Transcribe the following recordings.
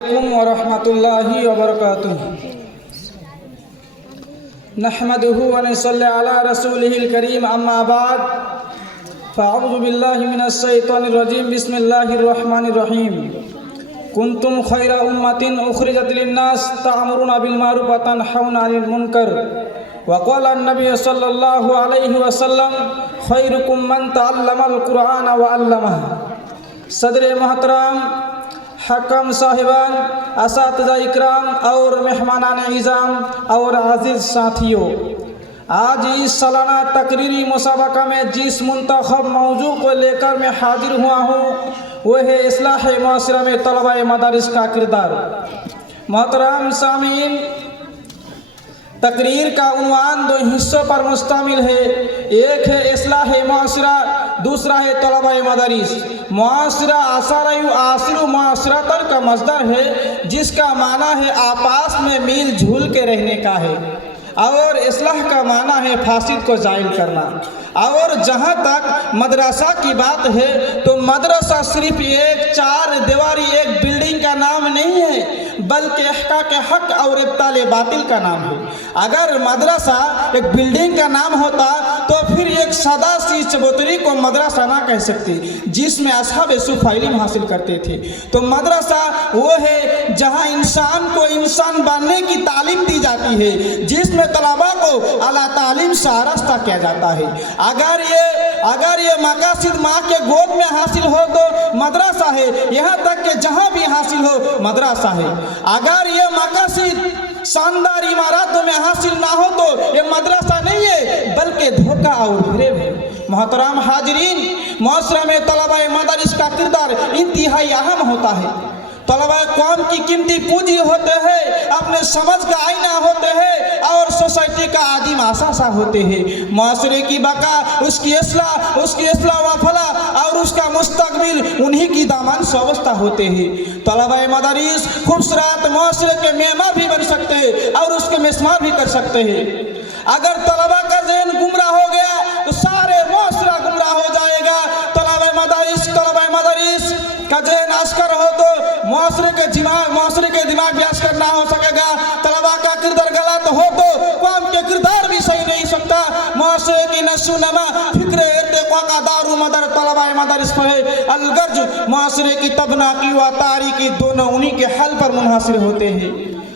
عليكم ورحمة الله وبركاته. نحمده ونصلي على رسوله الكريم أما بعد فأعوذ بالله من الشيطان الرجيم بسم الله الرحمن الرحيم. كنتم خير أمة أخرجت للناس تأمرون بالمعروف وتنهون عن المنكر وقال النبي صلى الله عليه وسلم خيركم من تعلم القرآن وعلمه. صدر محترم، حکم صاحبان، اساتذہ اکرام اور مہمانان اعظام اور عزیز ساتھیوں، آج اس سالانہ تقریری مسابقہ میں جس منتخب موضوع کو لے کر میں حاضر ہوا ہوں وہ ہے اصلاح معاشرہ میں طلبہ مدارس کا کردار. محترم سامعین، تقریر کا عنوان دو حصوں پر مشتمل ہے. ایک ہے اصلاح معاشرہ، دوسرا ہے طلبہ مدارس. معاشرہ آثر معاشرتن کا مصدر ہے جس کا معنی ہے آپاس میں مل جھل کے رہنے کا ہے، اور اصلاح کا معنی ہے فاسد کو زائل کرنا. اور جہاں تک مدرسہ کی بات ہے تو مدرسہ صرف ایک چار دیواری ایک بلڈنگ کا نام نہیں ہے بلکہ احقاق حق اور ابطال باطل کا نام ہے. اگر مدرسہ ایک بلڈنگ کا نام ہوتا تو پھر ایک سادہ سی چبوتری کو مدرسہ نہ کہہ سکتے جس میں اصحاب صوف علم حاصل کرتے تھے. تو مدرسہ وہ ہے جہاں انسان کو انسان بننے کی تعلیم دی جاتی ہے، جس میں طلباء کو اعلیٰ تعلیم سے آراستہ کیا جاتا ہے. اگر یہ مقاصد ماں کے گود میں حاصل ہو تو مدرسہ ہے، یہاں تک کہ جہاں بھی حاصل ہو مدرسہ ہے. اگر یہ مقاصد شاندار عماراتوں میں حاصل نہ ہو تو یہ مدرسہ نہیں ہے بلکہ دھوکہ اور فریب ہے. محترم حاضرین، معاشرے میں طلبہ مدارس کا کردار انتہائی اہم ہوتا ہے. طلبہ قوم کی قیمتی پونجی ہوتے ہیں، اپنے سمجھ کا آئینہ ہوتے ہیں اور سوسائٹی کا عظیم اثاثہ ہوتے ہیں. معاشرے کی بقا، اس کی اصلاح و فلاح اور اس کا مستقبل انہی کی دامن وابستہ ہوتے ہیں. طلبہ مدارس خوبصورت معاشرے کے معمار بھی بن سکتے ہیں اور اس کے مسمار بھی کر سکتے ہیں. اگر طلبہ کا ذہن گمراہ ہو گیا تو سارے معاشرہ گمراہ ہو جائے گا. طلبہ مدارس کا ذہن عسکر ہو تو معاشرے کے دماغ بھی عسکر نہ ہو سکے گا. طلبہ کا کردار غلط ہو تو قوم کے کردار بھی صحیح نہیں سکتا. معاشرے کی نشو و نما فکر ارتقاء کا دار و مدار طلبہ مدارس پر ہے. الغرض معاشرے کی تبناکی و تاریکی دونوں انہی کے حل پر منحصر ہوتے ہیں.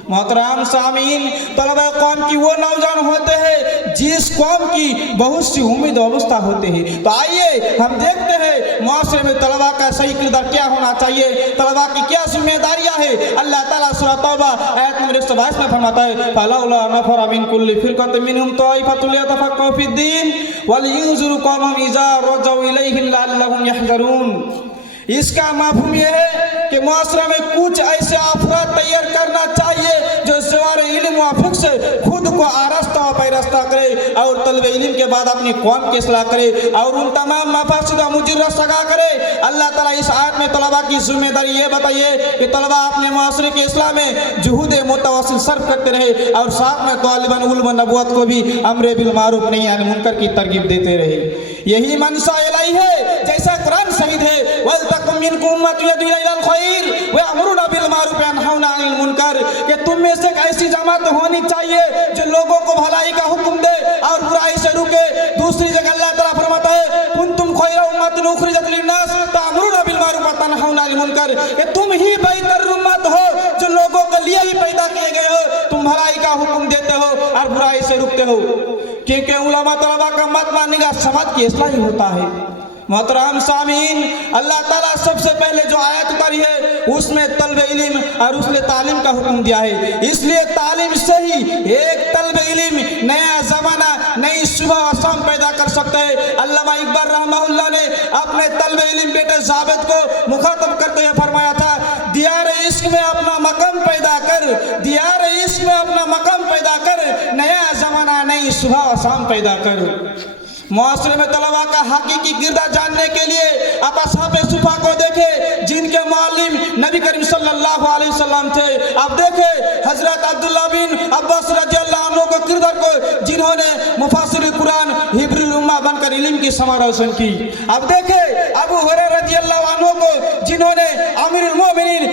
محترم سامعین، طلبہ قوم کی وہ نوجوان ہوتے ہیں جس قوم کی بہت سی امید وابستہ ہوتے ہیں. تو آئیے ہم دیکھتے ہیں معاشرے میں طلبہ کا صحیح کردار کیا ہونا چاہیے، طلبہ کی کیا ذمہ داریاں ہیں. اللہ تعالیٰ سورہ توبہ آیت نمبر 122 میں فرماتا ہے فَلَوْلَا نَفَرَ مِنْ كُلِّ فِرْقَةٍ مِّنْهُمْ طَائِفَةٌ لِيَتَفَقَّهُوا فِي الدِّينِ وَلِيُنذِرُوا قَوْمَهُمْ إِذَا رَجَعُوا إِلَيْهِمْ لَعَلَّهُمْ يَحْذَرُونَ. اس کا مفہوم یہ ہے کہ معاشرے میں کچھ ایسے افراد تیار کرنا چاہیے جو سوار علم و فقہ سے خود کو آراستہ و پیراستہ کرے اور طلب علم کے بعد اپنی قوم کی اصلاح کرے اور ان تمام مفاسد و مضرات سگا کرے. اللہ تعالیٰ اس آیت میں طلبہ کی ذمہ داری یہ بتائیے کہ طلبہ اپنے معاشرے کے اصلاح میں جہود متواصل صرف کرتے رہے اور ساتھ میں طالبان علم و نبوت کو بھی امر بالمعروف نہی عن المنکر کی ترغیب دیتے رہے. یہی منشا الہی ہے جیسا قرآن شہید ہے وَلْتَكُن مِّنْكُمْ أُمَّةٌ يَدْعُونَ إِلَى الْخَيْرِ وَيَأْمُرُونَ بِالْمَعْرُوفِ وَيَنْهَوْنَ عَنِ الْمُنكَرِ کہ تم میں سے ایک ایسی جماعت ہونی چاہیے جو لوگوں کو بھلائی کا حکم دے اور برائی سے روکے. دوسری جگہ اللہ تعالیٰ فرماتا ہے كُنتُمْ خَيْرَ أُمَّةٍ أُخْرِجَتْ لِلنَّاسِ تَأْمُرُونَ بِالْمَعْرُوفِ وَتَنْهَوْنَ عَنِ الْمُنكَرِ کہ تم ہی بہتر امت ہو جو لوگوں کے لیے ہی پیدا کیے گئے ہو. تم بھلائی کا حکم دیتے ہو اور برائی سے روکتے ہو، کیونکہ علماء طلبہ کا مت ماننے کا سماج کی اصلاح ہی ہوتا ہے. محترم سامعین، اللہ تعالیٰ سب سے پہلے جو آیت اتاری ہے اس میں طلب علم اور اس نے تعلیم کا حکم دیا ہے. اس لیے تعلیم سے ہی ایک طلب علم نیا زمانہ، نئی صبح و شام پیدا کر سکتا ہے. علامہ اقبال رحمہ اللہ نے اپنے طلب علم بیٹے ثابت کو مخاطب کرتے ہوئے فرمایا تھا دیار عشق میں اپنا مقام پیدا کر، دیار عشق میں اپنا مقام پیدا کر، نیا زمانہ نئی صبح و شام پیدا کر. معاشرے میں طلبہ کا حقیقی کردار جاننے کے لیے آپ اصحاب صفا کو دیکھیں جن کے معلم نبی کریم صلی اللہ علیہ وسلم تھے. آپ دیکھیں حضرت عبداللہ بن عباس رضی اللہ عنہ کو کردار کو جنہوں نے مفسر قرآن حبر الامہ بن کر علم کی سما روشن کی. آپ دیکھیں ابو ہریرہ رضی اللہ عنہ کو جنہوں نے امیر المومنین